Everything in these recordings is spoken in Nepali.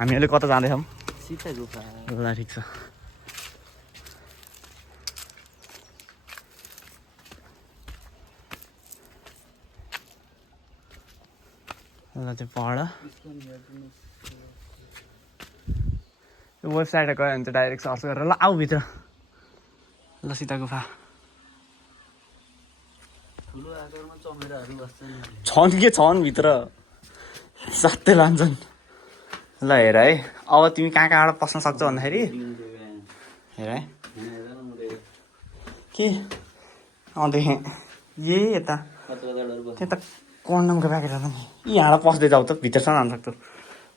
हामी अहिले कता जाँदैछौँ? सीता गुफा। ल ठिक छ। ल त्यो पढ। यो वेबसाइटमा गयो भने चाहिँ डाइरेक्ट सर्च गरेर ल आऊ भित्र। ल सीता गुफा ठुलो आकारमा चमेराहरू बस्छन्। छन् के छन् भित्र, साथै लान्छन्। ल हेर है, अब तिमी कहाँ कहाँबाट पस्न सक्छौ भन्दाखेरि हेर है के अँदेखि यता त्यता कर्नमको प्याकेट नि यहाँबाट पस्दै जाऊ त, भित्रसम्म जान सक्छौ।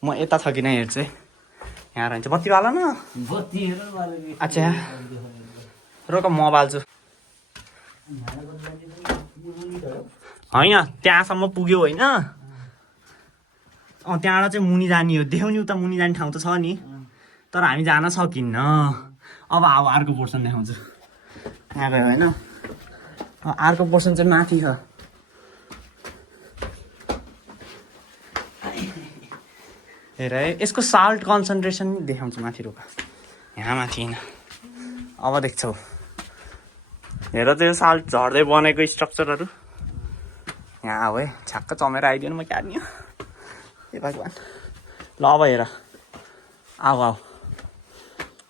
म यता छ कि नै हेर्छु है, यहाँ रहन्छ बत्ती बाल न। अच्छा रोक म बाल्छु। होइन त्यहाँसम्म पुग्यो होइन, त्यहाँबाट चाहिँ मुनि जाने हो। देखाउने उता मुनि जाने ठाउँ त छ नि, तर हामी जान सकिन्न। अब अर्को पोर्सन देखाउँछु। यहाँ गयो होइन, अर्को पोर्सन चाहिँ माथि छ। हेर है, यसको साल्ट कन्सन्ट्रेसन देखाउँछु माथि। रोक यहाँ माथि होइन, अब देख्छौ। हेर त्यो साल्ट झर्दै बनेको स्ट्रक्चरहरू यहाँ आऊ है। छ्याक्क चमेर आइदियो म क्या नि ए भगवान्। ल अब हेर, आऊ आऊ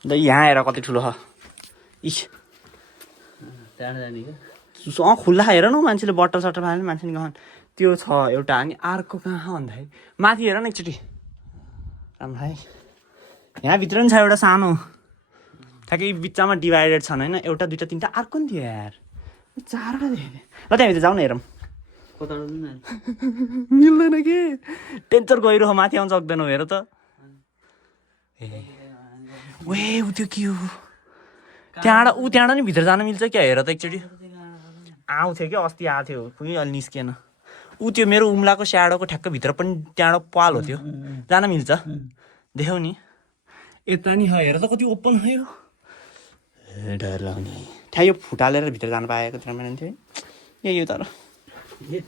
ल यहाँ हेर कति ठुलो छ। इस खुल्ला हेर न, मान्छेले बट्टल सट्टल फाल्ने मान्छेले गहन त्यो छ एउटा। अनि अर्को कहाँ भन्दाखेरि माथि हेर न एकचोटि राम्रो है। यहाँभित्र पनि छ एउटा सानो, ठ्याक्कै बिचमा डिभाइडेड छन् होइन, एउटा दुइटा तिनवटा। अर्को नि थियो यार, चारवटा देखेँ। ल त्यहाँभित्र जाउँ न हेरौँ। मिल्दैन के, टेन्चर गहिरो हो, माथि आउनु सक्दैनौ। हेर त ए वे उ त्यो के हो त्यहाँबाट नि भित्र जान मिल्छ क्या। हेर त एकचोटि आउँथ्यो क्या, अस्ति आएको थियो पुगि अलि निस्किएन। ऊ त्यो मेरो उम्लाको स्याडोको ठ्याक्क भित्र पनि त्यहाँबाट पाल हो त्यो, जान मिल्छ। देखाउ नि यता नि हेर त कति ओपन भयो। डर लाग्ने ठ्याक यो फुटालेर भित्र जानु पाएको थियो मैले थियो यही हो। तर ल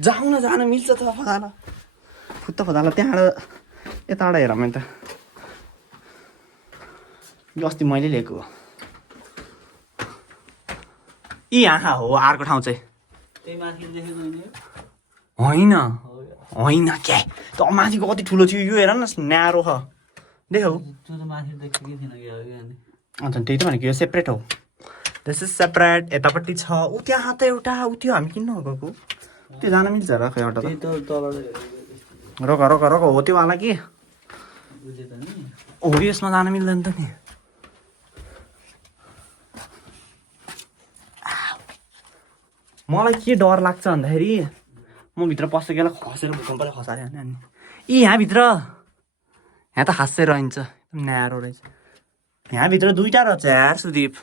जाउँ न, जान मिल्छ त फदाल फुत्त फदाल। त्यहाँबाट यताबाट हेर मैले त, यो अस्ति मैले लिएको हो। यी यहाँ हो अर्को ठाउँ चाहिँ होइन होइन क्या। त माथिको कति ठुलो थियो यो, हेर न न्यारो छ देखाउ। अन्त त्यही त भनेको यो सेपरेट हो, दिस इज सेपरेट। यतापट्टि छ ऊ त्यहाँ त एउटा ऊ त्यो हामी किन्नु गएको त्यो जान मिल्छ र खै एउटा त। रोक रोक रोक हो त्योवाला के हो, यसमा जान मिल्दैन त नि। मलाई के डर लाग्छ भन्दाखेरि म भित्र पस्छ गेला खसेर भूकम्पले खसारे हाल्ने अनि यी यहाँभित्र यहाँ त हाँस्दै रहन्छ, न्यारो रहेछ। यहाँभित्र दुइटा रहेछ यार सुदीप,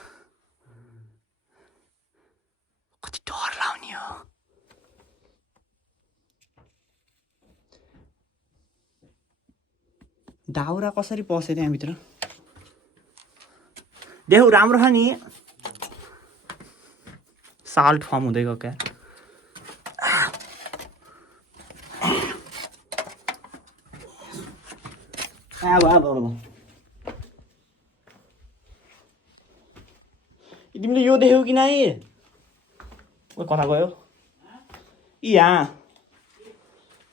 कति डर लाग्ने हो। दाउरा कसरी पस्यो त्यहाँभित्र देऊ, राम्रो छ नि। साल्ट फर्म हुँदै गयो क्या। तिमीले यो देख्यौ कि नै? कता गयो? यहाँ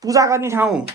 पूजा गर्ने ठाउँ।